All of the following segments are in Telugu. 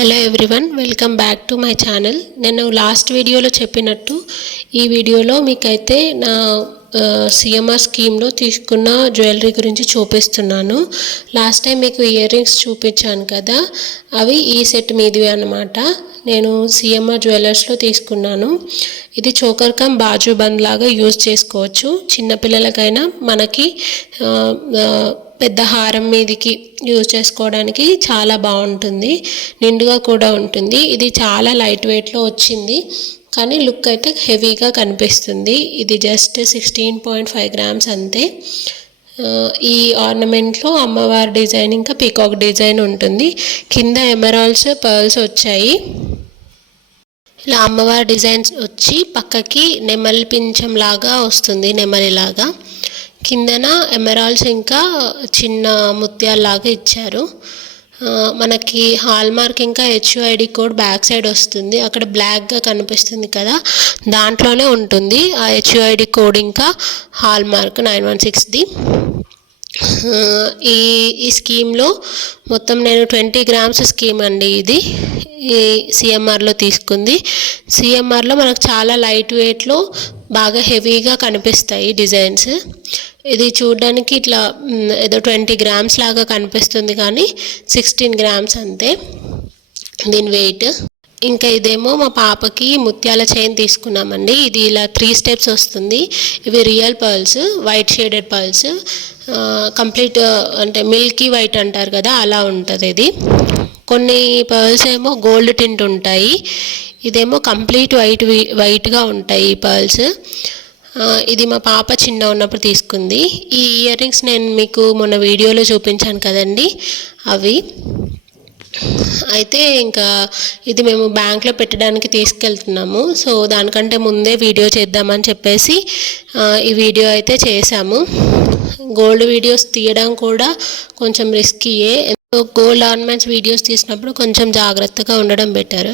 Hello everyone, welcome back to my channel. నేను లాస్ట్ వీడియోలో చెప్పినట్టు ఈ వీడియోలో మీకైతే నా సిఎంఆర్ స్కీమ్లో తీసుకున్న జ్యువెలరీ గురించి చూపిస్తున్నాను. లాస్ట్ టైం మీకు ఇయర్ రింగ్స్ చూపించాను కదా, అవి ఈ సెట్ మీదివి అన్నమాట. నేను సిఎంఆర్ జ్యువెలర్స్లో తీసుకున్నాను. ఇది చోకర్ కమ్ బాజు బంద్ లాగా యూజ్ చేసుకోవచ్చు. చిన్నపిల్లలకైనా మనకి పెద్ద హారం మీదికి యూజ్ చేసుకోవడానికి చాలా బాగుంటుంది, నిండుగా కూడా ఉంటుంది. ఇది చాలా లైట్ వెయిట్లో వచ్చింది, కానీ లుక్ అయితే హెవీగా కనిపిస్తుంది. ఇది జస్ట్ 16.5 గ్రామ్స్ అంతే. ఈ ఆర్నమెంట్లో అమ్మవారి డిజైన్ ఇంకా పీకాక్ డిజైన్ ఉంటుంది. కింద ఎమరాల్డ్స్ పర్ల్స్ వచ్చాయి. ఇలా అమ్మవారి డిజైన్స్ వచ్చి పక్కకి నెమలి పింఛం లాగా వస్తుంది, నెమలిలాగా. కిందన ఎమరాల్డ్స్ ఇంకా చిన్న ముత్యాల్లాగా ఇచ్చారు. మనకి హాల్ మార్క్ ఇంకా HUID కోడ్ బ్యాక్ సైడ్ వస్తుంది. అక్కడ బ్లాక్గా కనిపిస్తుంది కదా, దాంట్లోనే ఉంటుంది ఆ HUID కోడ్ ఇంకా హాల్ మార్క్ 916ది. ఈ స్కీమ్లో మొత్తం నేను 20 గ్రామ్స్ స్కీమ్ అండి ఇది. ఈ సిఎంఆర్లో తీసుకుంది. సిఎంఆర్లో మనకు చాలా లైట్ వెయిట్లో బాగా హెవీగా కనిపిస్తాయి డిజైన్స్. ఇది చూడడానికి ఇట్లా ఏదో 20 గ్రామ్స్ లాగా కనిపిస్తుంది, కానీ 16 గ్రామ్స్ అంతే దీని వెయిట్. ఇంకా ఇదేమో మా పాపకి ముత్యాల చైన్ తీసుకున్నామండి. ఇది ఇలా 3 స్టెప్స్ వస్తుంది. ఇవి real pearls, white shaded pearls, complete అంటే మిల్కీ వైట్ అంటారు కదా, అలా ఉంటుంది ఇది. కొన్ని పర్ల్స్ ఏమో గోల్డ్ టింట్ ఉంటాయి, ఇదేమో కంప్లీట్ వైట్గా ఉంటాయి ఈ పర్ల్స్. ఇది మా పాప చిన్న ఉన్నప్పుడు తీసుకుంది. ఈ ఇయర్ రింగ్స్ నేను మీకు మొన్న వీడియోలో చూపించాను కదండి, అవి. అయితే ఇంకా ఇది మేము బ్యాంక్లో పెట్టడానికి తీసుకెళ్తున్నాము. సో దానికంటే ముందే వీడియో చేద్దామని చెప్పేసి ఈ వీడియో అయితే చేశాము. గోల్డ్ వీడియోస్ తీయడం కూడా కొంచెం రిస్కీయే. గోల్డ్ ఆర్నమెంట్స్ వీడియోస్ తీసినప్పుడు కొంచెం జాగ్రత్తగా ఉండడం బెటర్.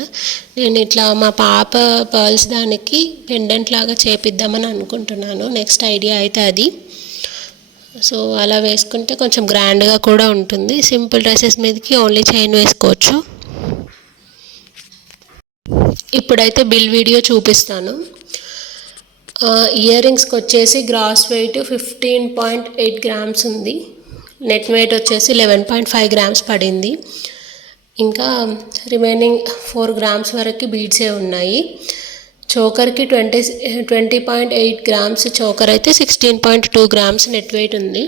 నేను ఇట్లా మా పాప పర్ల్స్ దానికి పెండెంట్ లాగా చేపిద్దామని అనుకుంటున్నాను. నెక్స్ట్ ఐడియా అయితే అది. సో అలా వేసుకుంటే కొంచెం గ్రాండ్గా కూడా ఉంటుంది. సింపుల్ డ్రెస్సెస్ మీదకి ఓన్లీ చైన్ వేసుకోవచ్చు. ఇప్పుడైతే బిల్ వీడియో చూపిస్తాను. ఇయర్ రింగ్స్కి వచ్చేసి గ్రాస్ వెయిట్ 15.8 గ్రామ్స్ ఉంది. నెట్ వెయిట్ వచ్చేసి 11.5 గ్రామ్స్ పడింది. ఇంకా రిమైనింగ్ 4 గ్రామ్స్ వరకు బీడ్సే ఉన్నాయి. చోకర్కి 20.8 గ్రామ్స్ చోకర్ అయితే 16.2 గ్రామ్స్ నెట్ వెయిట్ ఉంది.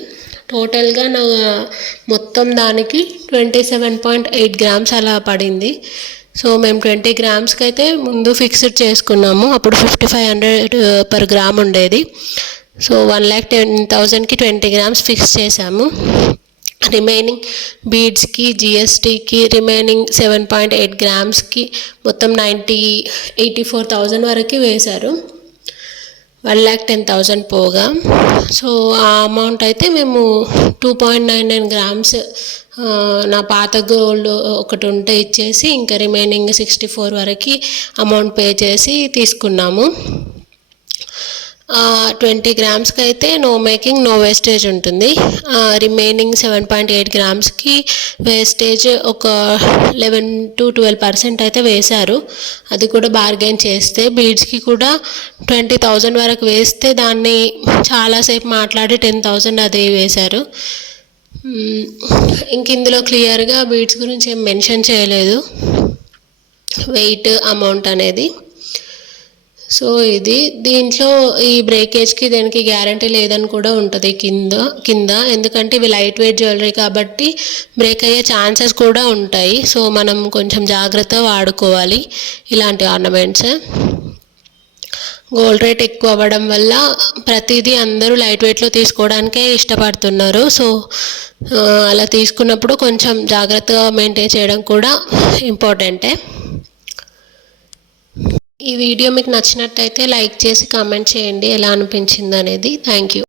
టోటల్గా నా మొత్తం దానికి 27.8 గ్రామ్స్ అలా పడింది. సో మేము 20 గ్రామ్స్కి అయితే ముందు ఫిక్స్డ్ చేసుకున్నాము. అప్పుడు 5500 పర్ గ్రామ్ ఉండేది. సో 1,10,000కి 20 గ్రామ్స్ ఫిక్స్ చేశాము. రిమైనింగ్ బీడ్స్కి GSTకి రిమైనింగ్ 7.8 గ్రామ్స్కి మొత్తం 84,000 వరకు వేశారు, 1,10,000 పోగా. సో ఆ అమౌంట్ అయితే మేము 2.99 గ్రామ్స్ నా పాత గోల్డ్ ఒకటి ఉంటే ఇచ్చేసి ఇంకా రిమైనింగ్ 64 వరకు అమౌంట్ పే చేసి తీసుకున్నాము. 20 గ్రామ్స్కి అయితే నో మేకింగ్ నో వేస్టేజ్ ఉంటుంది. రిమైనింగ్ 7.8 గ్రామ్స్కి వేస్టేజ్ ఒక 11 to 12% అయితే వేశారు. అది కూడా బార్గెన్ చేస్తే. బీడ్స్కి కూడా 20,000 వరకు వేస్తే దాన్ని చాలాసేపు మాట్లాడి 10,000 అదే వేశారు. ఇంక ఇందులో క్లియర్గా బీడ్స్ గురించి ఏం మెన్షన్ చేయలేదు, వెయిట్ అమౌంట్ అనేది. సో ఇది దీంట్లో ఈ బ్రేకేజ్కి దేనికి గ్యారంటీ లేదని కూడా ఉంటుంది కింద, ఎందుకంటే ఇవి లైట్ వెయిట్ జ్యువెలరీ కాబట్టి బ్రేక్ అయ్యే ఛాన్సెస్ కూడా ఉంటాయి. సో మనం కొంచెం జాగ్రత్తగా వాడుకోవాలి ఇలాంటి ఆర్నమెంట్స్. గోల్డ్ రేట్ ఎక్కువ అవ్వడం వల్ల ప్రతిదీ అందరూ లైట్ వెయిట్లో తీసుకోవడానికే ఇష్టపడుతున్నారు. సో అలా తీసుకున్నప్పుడు కొంచెం జాగ్రత్తగా మెయింటైన్ చేయడం కూడా ఇంపార్టెంటే. ఈ వీడియో మీకు నచ్చినట్టయితే లైక్ చేసి కామెంట్ చేయండి ఎలా అనిపించింది అనేది. Thank you.